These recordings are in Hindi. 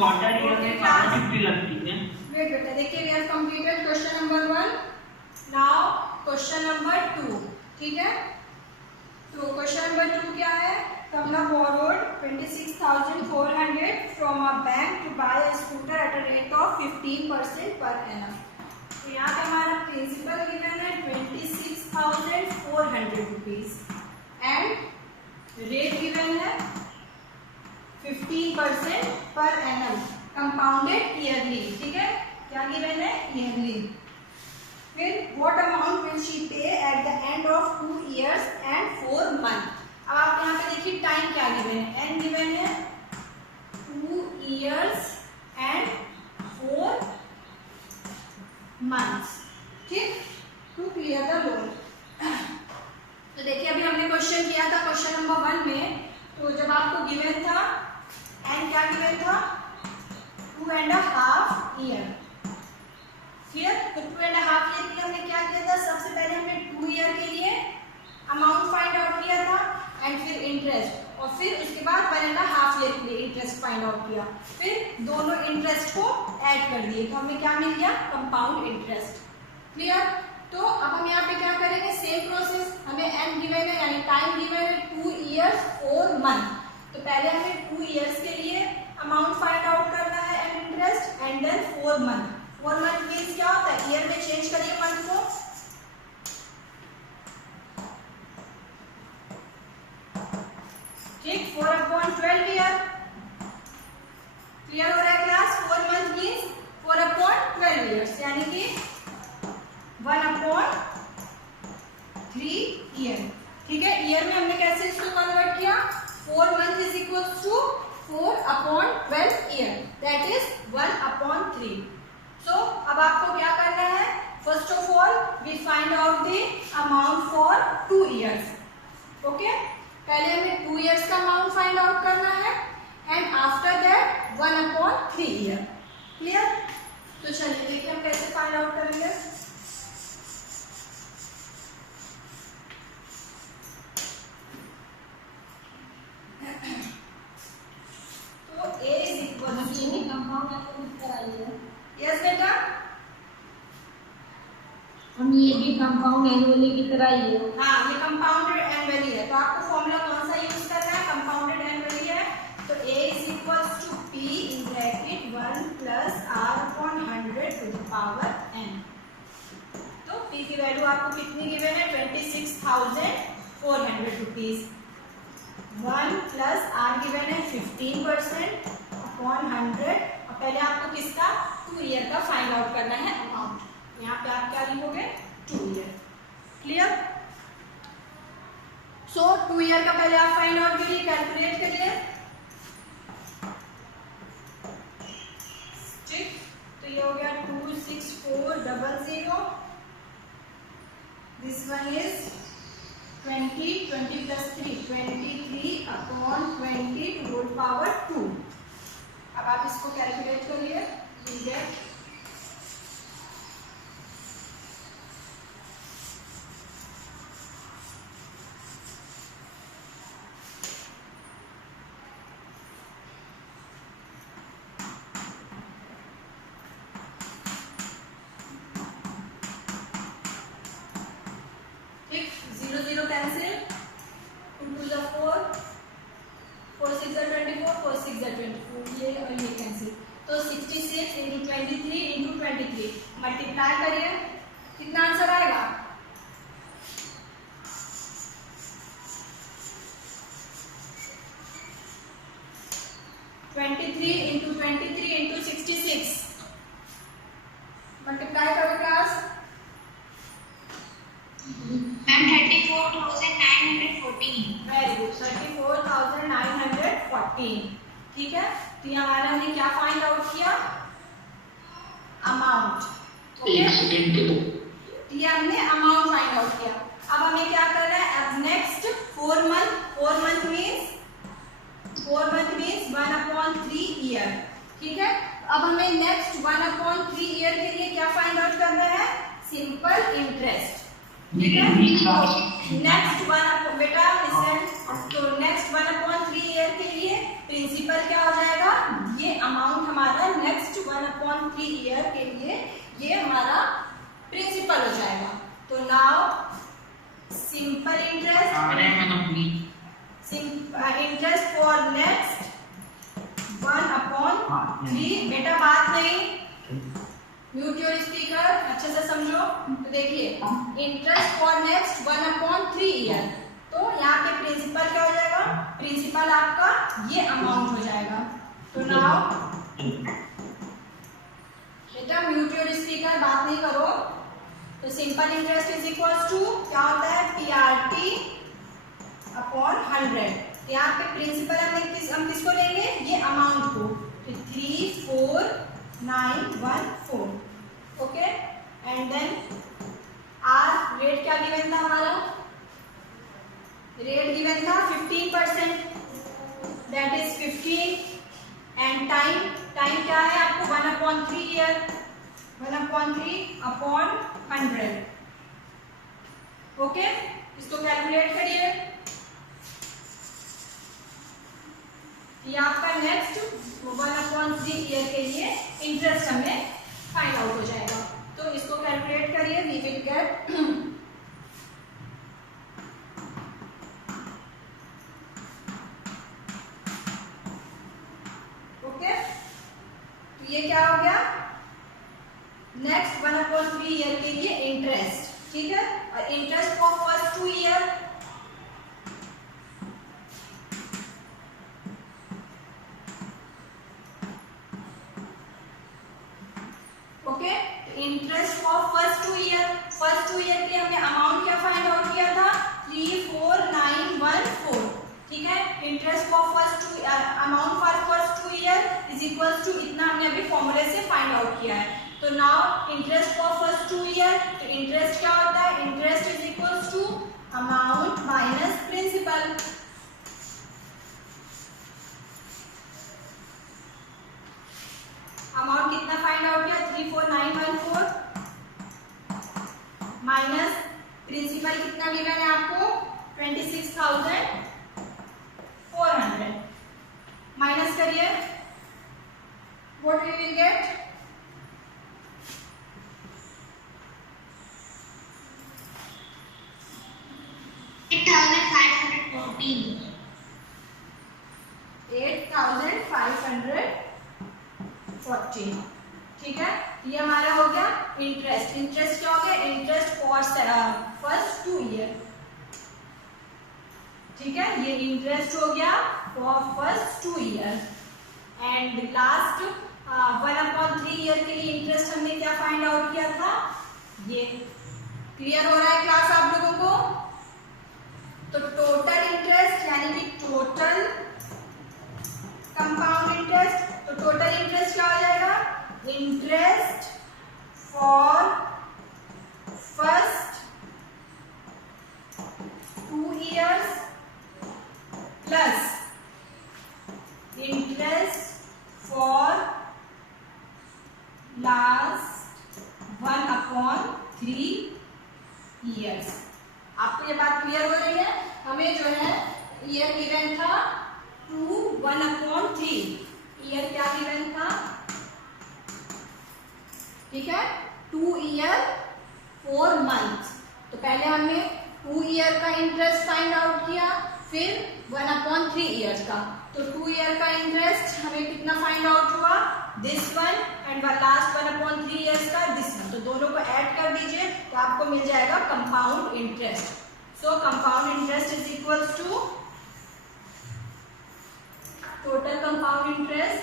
क्वार्टर ईयर में कहाँ छुट्टी लगती है? वेट बेटा, देखिए we have completed question number 1, now question number 2, ठीक है। तो क्वेश्चन नंबर 2 क्या है? कमला borrowed 26,400 from a bank to buy a scooter at a rate of 15% per annum। तो यहाँ पे हमारा प्रिंसिपल गिवन है 26,400 रुपीज एंड रेट गिवन है 15% पर एनम, कंपाउंडेड ईयरली, ठीक है। क्या गिवन है? ईयरली। फिर व्हाट अमाउंट विल शी पे at the end of 2 years and 4 months। अब आप यहाँ पे देखिए टाइम क्या गिवन है, एन गिवन है 2 years and 4 months, ठीक, टू क्लियर द लोन। तो देखिए अभी हमने क्वेश्चन किया था क्वेश्चन नंबर 1 में, तो जब आपको गिवन था एंड क्या गिवन था 2.5 year, क्लियर। तो 2.5 year के लिए हमने क्या किया था? सबसे पहले हमने 2 year के लिए अमाउंट फाइंड आउट किया था एंड फिर इंटरेस्ट, और फिर उसके बाद 1.5 year के लिए इंटरेस्ट फाइंड आउट किया, फिर दोनों इंटरेस्ट को ऐड कर दिए तो हमें क्या मिल गया? Compound interest, clear. तो अब हम यहाँ पे क्या करेंगे? सेम प्रोसेस, हमें एन गिवन है यानी टाइम गिवन है 2 years 4 months। तो पहले हमें 2 years के लिए अमाउंट फाइंड आउट करना है and interest, and then 4 months। 4 month means क्या होता है? ईयर में चेंज करिए मंथ को, ठीक, 4/12 ईयर, क्लियर हो रहा है क्लास? 4 month मीन्स 4/12 ईयर्स, यानी कि 1/3 ईयर, ठीक है। ईयर में हमने कैसे इसको कन्वर्ट किया? 4 month is equal to 4/12 year, that is 1/3। So अब आपको क्या करना है? First of all we find out the amount for 2 years, okay. पहले हमें 2 years का अमाउंट फाइंड आउट करना है and after that 1/3 year, clear. तो चलिए देखिए हम कैसे फाइंड आउट करेंगे। तो A is equal to compound, yes बेटा, हम ये भी कंपाउंड एनुअली की तरह ही है। हाँ ये कंपाउंडेड एनुअली है, तो आपको फॉर्मूला कौन सा यूज करना है? कंपाउंडेड एनुअली है, तो A is equal to P in bracket 1 plus R/100 to the power n। तो P की वैल्यू आपको कितनी गिवन है? 26,400 रुपीज। 1 प्लस R गिवन है 15% अपॉन 100, और पहले आपको किसका? 2 year का फाइंड आउट करना है अमाउंट। यहाँ पे आप क्या लिखोगे? 2 year, क्लियर। सो 2 year का पहले आप फाइंड आउट करिए, कैलकुलेट करिए, ठीक। तो ये हो गया 26400, this one is 20 plus 3 23/20 to whole power 2। अब आप इसको कैलकुलेट करिए, यू गेट 0 0 कैंसिल, 2 2 जा 4, 4 6 जा 24, 4 6 जा 24, ये और ये कैंसिल। तो 66 × 23 × 23 मल्टीप्लाई करिए, कितना आंसर आएगा? 23 × 23 × 66 मल्टीप्लाई करो क्लास। मैम 34,914। वेरी गुड, 34,914, ठीक है। तो ये हमारा हमने क्या फाइंड आउट किया? Amount, okay. ये हमने अमाउंट फाइंड आउट किया। अब हमें क्या करना है? अब next 4 month, 4 month means 1/3 year, ठीक है। अब हमें नेक्स्ट 1/3 ईयर के लिए क्या फाइंड आउट करना है? सिंपल इंटरेस्ट, ठीक है। नेक्स्ट 1 बेटा लिसन, तो नेक्स्ट 1/3 ईयर के लिए प्रिंसिपल क्या हो जाएगा? ये अमाउंट 1/3 ईयर के लिए ये हमारा प्रिंसिपल हो जाएगा। तो now simple interest, interest for next 1/3। बेटा बात नहीं, म्यूट योर स्पीकर, अच्छे से समझो। तो देखिए इंटरेस्ट फॉर नेक्स्ट 1/3 ईयर, तो यहाँ पे प्रिंसिपल क्या हो जाएगा, प्रिंसिपल आपका ये अमाउंट हो जाएगा। तो नाउ बेटा म्यूट योर स्पीकर, बात नहीं करो। तो simple interest is equals to क्या होता है, PRT/100। यहाँ पे प्रिंसिपल हम किसको लेंगे, ये अमाउंट को, 34914। Okay, and then R rate क्या गिवन था हमारा, रेट गिवन था 15%, दैट इज 15। एंड टाइम क्या है आपको 1/3 ईयर, 1/3/100। ओके, इसको कैलकुलेट करिए। ये आपका नेक्स्ट 1/3 ईयर के लिए इंटरेस्ट हमें फाइंड आउट हो जाएगा। तो इसको कैलकुलेट करिए, वी विल गेट ओके। तो ये क्या हो गया, नेक्स्ट 1/3 ईयर के लिए इंटरेस्ट, ठीक है। और interest for first 2 year, okay. Interest for first 2 year, first 2 year के लिए हमने अमाउंट क्या फाइंड आउट किया था, 34914, ठीक है। Interest for first 2, amount for first 2 year is equals to, इतना हमने अभी फॉर्मूले से फाइंड आउट किया है। तो now interest for first 2 year, तो इंटरेस्ट क्या होता है, interest is equals to amount minus principal. Amount कितना फाइंड आउट किया, 34914 माइनस प्रिंसिपल कितना गिवन है आपको, 26,400। माइनस करिए, व्हाट वी विल गेट, 8,540, ठीक है। ये हमारा हो गया इंटरेस्ट। इंटरेस्ट क्या हो गया, इंटरेस्ट फॉर फर्स्ट 2 ईयर, ठीक है। ये इंटरेस्ट हो गया for first 2 year. And last 1/3 year के लिए इंटरेस्ट हमने क्या फाइंड आउट किया था, ये क्लियर हो रहा है क्लास आप लोगों को। तो टोटल इंटरेस्ट यानी कि टोटल कंपाउंड इंटरेस्ट, तो टोटल इंटरेस्ट क्या हो जाएगा, interest for first 2 years plus interest for last 1/3 years. आपको ये बात क्लियर हो रही है। हमें जो है ईयर गिवन था 1/3 ईयर, क्या गिवन था, ठीक है, 2 ईयर 4 मंथ। तो पहले हमने 2 ईयर का इंटरेस्ट फाइंड आउट किया, फिर 1/3 ईयर्स का। तो 2 ईयर का इंटरेस्ट हमें कितना फाइंड आउट हुआ, this one, and last 1/3 years का दिस वन। तो दोनों को ऐड कर दीजिए तो आपको मिल जाएगा compound interest. So compound interest is equals to total compound interest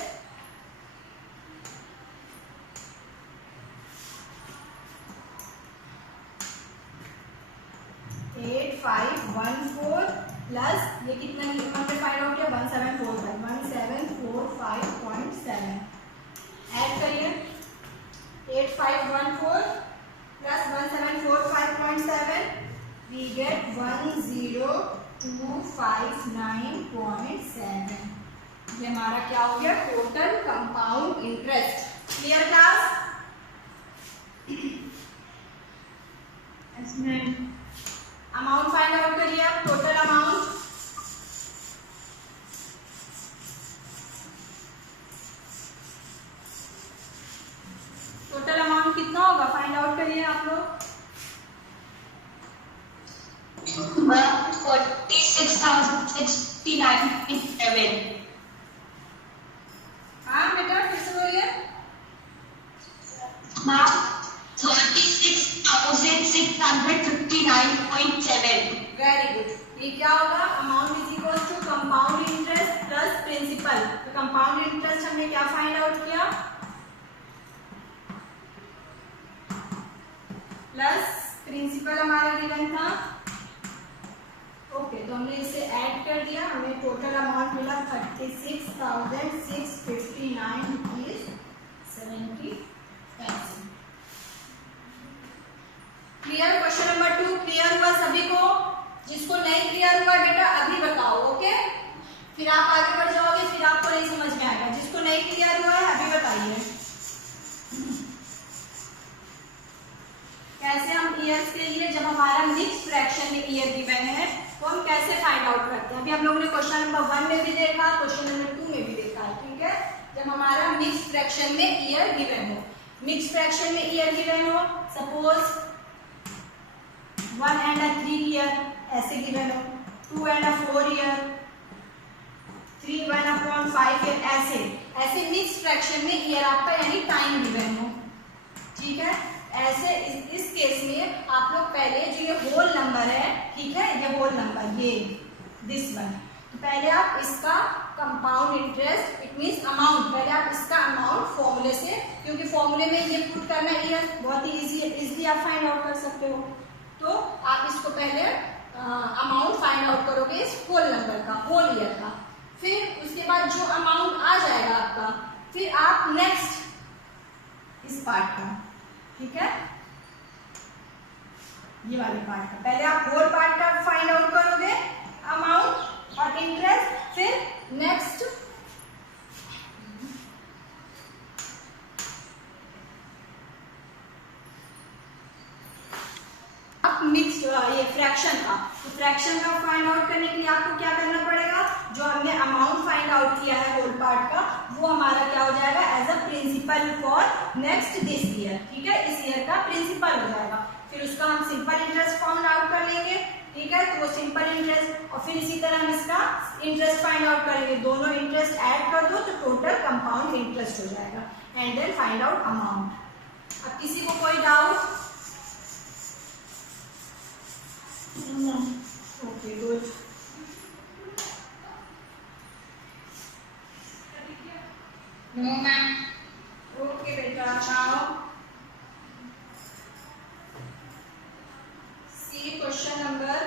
plus ये कितना हमने फाइंड आउट किया 1745 ऐड करिए 8514 प्लस 1745.7 वी गेट 10259.7। ये हमारा क्या हो गया, total compound interest. Clear class? Amount find out करिए आप, टोटल अमाउंट 69.7। हाँ बेटा फिर से बोलिए। मैम 36,659.7। Very good. ये क्या होगा? Amount is equal to compound interest plus principal. तो कंपाउंड इंटरेस्ट हमने क्या फाइंड आउट किया? प्लस प्रिंसिपल हमारा गिवन था। ओके, तो हमने इसे ऐड कर दिया, हमें टोटल अमाउंट मिला 36,659 रुपीज 70 पैसे। क्लियर? क्वेश्चन नंबर 2 क्लियर हुआ सभी को? जिसको नहीं क्लियर हुआ बेटा अभी बताओ, ओके? फिर आप आगे बढ़ जाओगे, फिर आपको नहीं समझ में आएगा। जिसको नहीं क्लियर हुआ है अभी बताइए। कैसे हम ईयर्स के लिए, जब हमारा मिक्स फ्रैक्शन में ईयर गिवन है, तो हम कैसे फाइंड आउट करते हैं? अभी हम लोगों ने क्वेश्चन नंबर 1 में भी देखा, क्वेश्चन नंबर 2 में भी देखा, ठीक है? जब हमारा मिक्स फ्रैक्शन में ईयर गिवन हो, मिक्स फ्रैक्शन में ईयर गिवन हो, सपोज 1 and 3 ईयर ऐसे गिवन हो, 2 and 4 ईयर, 3 1/5 ईयर, ऐसे मिक्स फ्रैक्शन में ईयर आपका यानी टाइम गिवन हो, ठीक है? ऐसे इस केस में आप लोग पहले जो ये होल नंबर है, ठीक है, ये होल नंबर, ये दिस वन, तो पहले आप इसका compound interest, it means amount, पहले आप इसका अमाउंट फॉर्मूले से, क्योंकि फॉर्मूले में ये पुट करना ईयर बहुत ही इजीली आप फाइंड आउट कर सकते हो। तो आप इसको पहले अमाउंट फाइंड आउट करोगे इस होल नंबर का, होल ईयर का। फिर उसके बाद जो अमाउंट आ जाएगा आपका, फिर आप नेक्स्ट इस पार्ट का, ठीक है, ये वाले पार्ट का पहले आप होल पार्ट का फाइंड आउट करोगे अमाउंट और इंटरेस्ट, फिर नेक्स्ट मिक्स ये फ्रैक्शन का, तो फ्रैक्शन का फाइंड आउट करने के लिए आपको क्या करना पड़ेगा? जो हमने अमाउंट फाइंड आउट किया है होल पार्ट का, वो हमारा क्या हो जाएगा? As a principal for next this year, ठीक है, इस ईयर का प्रिंसिपल हो जाएगा। फिर उसका हम सिंपल इंटरेस्ट फाइंड आउट कर लेंगे, ठीक है, तो वो सिंपल इंटरेस्ट, और फिर इसी तरह हम इसका इंटरेस्ट फाइंड आउट करेंगे। दोनों इंटरेस्ट ऐड कर दो तो टोटल कंपाउंड इंटरेस्ट हो जाएगा, and then find out amount. अब किसी को कोई doubt? Okay good. No ma'am. Okay बेटा, नाउ सी क्वेश्चन नंबर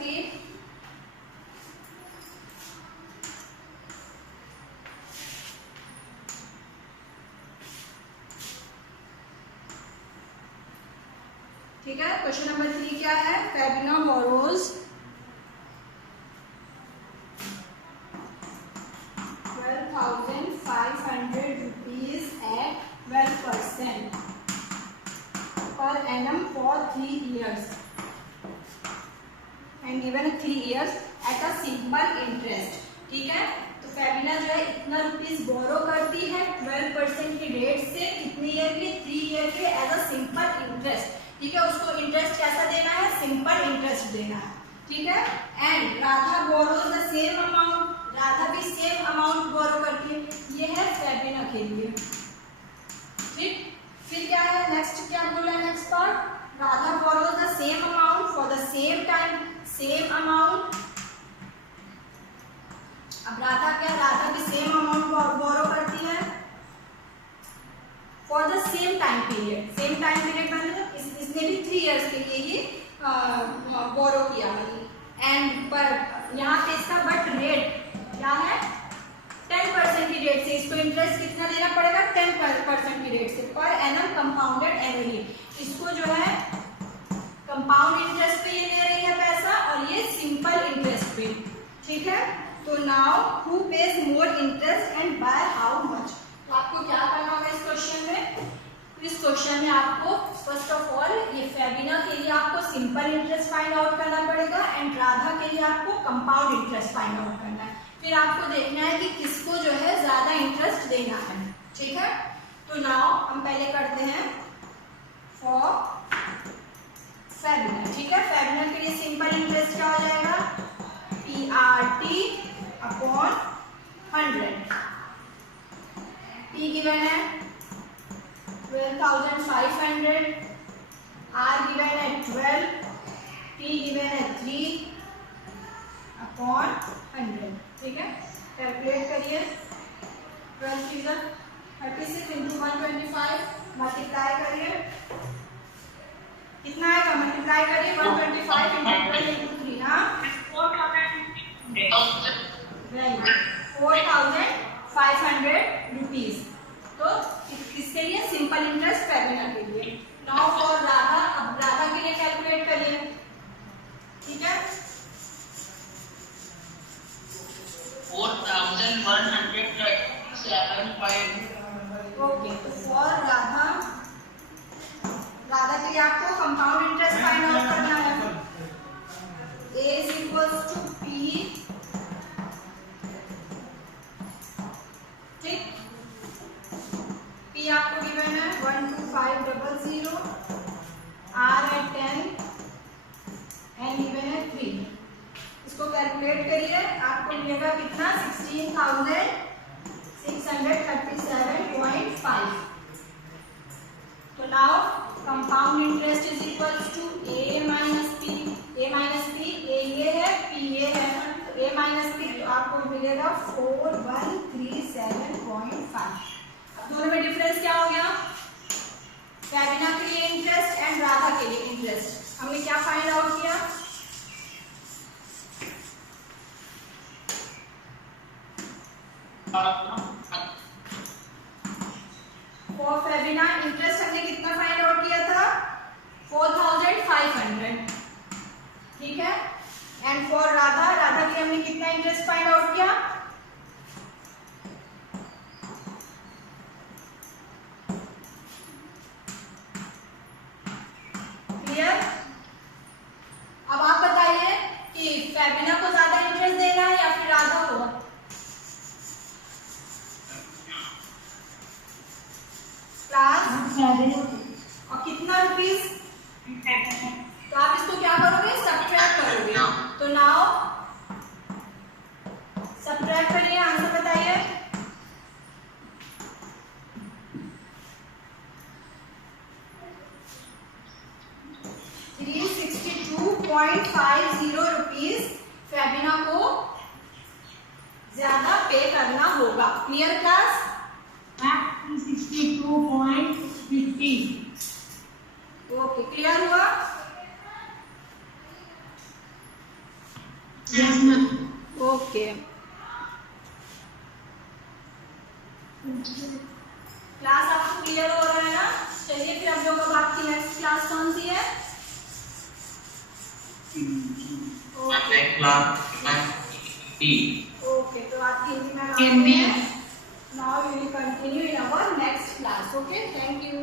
3। ठीक है, क्वेश्चन नंबर 3 क्या है? Fabina borrows 12,500 rupees at 12% per annum for 3 years and given 3 years at a simple interest, ठीक है? तो फैबिना जो है इतना रुपीज बोरो करती है 12% की रेट से, कितने ईयर के? 3 ईयर के, एज अ सिंपल इंटरेस्ट, ठीक है? उसको इंटरेस्ट कैसा देना है? सिंपल इंटरेस्ट देना है, ठीक है? And Radha borrows the same amount, Radha भी सेम अमाउंट बोरो करती है, ये है फैबिना के लिए, ठीक? फिर क्या है नेक्स्ट, क्या बोला है next part? Radha borrows the same amount for the same time, same amount. अब राधा भी सेम अमाउंट बोरो करती है for the same time period. Same time period मतलब इसने भी 3 इयर्स के लिए ही बोरो किया है, एंड पर यहाँ पे इसका बट रेट क्या है? 10% की रेट से इसको इंटरेस्ट कितना देना पड़ेगा? 10% की रेट से पर एनम कंपाउंडेड एनुअली। इसको जो है कंपाउंड इंटरेस्ट पे ये ले रही है पैसा, और ये सिंपल इंटरेस्ट पे, ठीक है? तो now who page more interest and by how much? तो आपको क्या करना होगा इस क्वेश्चन में? तो इस क्वेश्चन में आपको फर्स्ट ऑफ ऑल ये फैबिना के लिए आपको सिंपल इंटरेस्ट फाइंड आउट करना पड़ेगा, एंड राधा के लिए आपको कंपाउंड इंटरेस्ट फाइंड आउट करना है। फिर आपको देखना है कि किसको जो है ज्यादा इंटरेस्ट देना है, ठीक है? तो नाउ हम पहले करते हैं फॉर फेबिना, ठीक है। फेबिना के लिए सिंपल इंटरेस्ट क्या हो जाएगा, PRT अपॉन 100। P गिवन है 12,500, R गिवन है 12, T गिवन है 3 अपॉन 100, ठीक है। कैलकुलेट करिए, 12 3 36 इंटू 125, मल्टीप्लाई करिए, कितना आएगा, मल्टीप्लाई करिए 125 इंटू 12 इंटू 3, हाँ 4,500 रुपीज। तो किसके लिए, सिंपल इंटरेस्ट फेबिना के लिए। नाउ फॉर राधा, अब राधा के लिए कैलकुलेट करिए, ठीक है। 4,137. ओके, तो फॉर राधा, राधा के लिए आपको कंपाउंड इंटरेस्ट फाइंड आउट करना है। A is equals to P, ठीक। P आपको गिवन है 12500, R है 10, N गिवन है 3। इसको कैलकुलेट करिए, आपको मिलेगा कितना, 16,637.5। तो now compound interest is equals to A minus P, A minus P, A ये है, P ये है, तो A माइनस P तो आपको मिलेगा 4137.5। अब दोनों में डिफरेंस क्या हो गया, फेबिना के लिए इंटरेस्ट एंड राधा के लिए इंटरेस्ट। हमने क्या फाइंड आउट किया, फॉर फेबिना इंटरेस्ट हमने कितना फाइंड आउट किया था, 4,500, ठीक है। एंड फॉर राधा, राधा के लिए हमने कितना इंटरेस्ट फाइंड आउट किया, क्लियर। अब आप बताइए कि फेबिना को ज्यादा इंटरेस्ट देना है या फिर राधा को, क्लास, और कितना रुपीस, तो आप इसको क्या करोगे, सब्ट्रैक्ट करोगे। तो नाउ सब्ट्रैक्ट करिए, आंसर बताइए। ₹362.50 फेबिना को ज्यादा पे करना होगा। Clear class, 62.50. ओके, क्लियर हुआ। Yes, ma'am. ओके, क्लास आपको क्लियर हो रहा है ना। चलिए फिर हम लोग, अब आपकी नेक्स्ट क्लास कौन सी है, ओके ओके, तो आपकी हिंदी में Hindi. Now we will continue in our next class. Okay, thank you.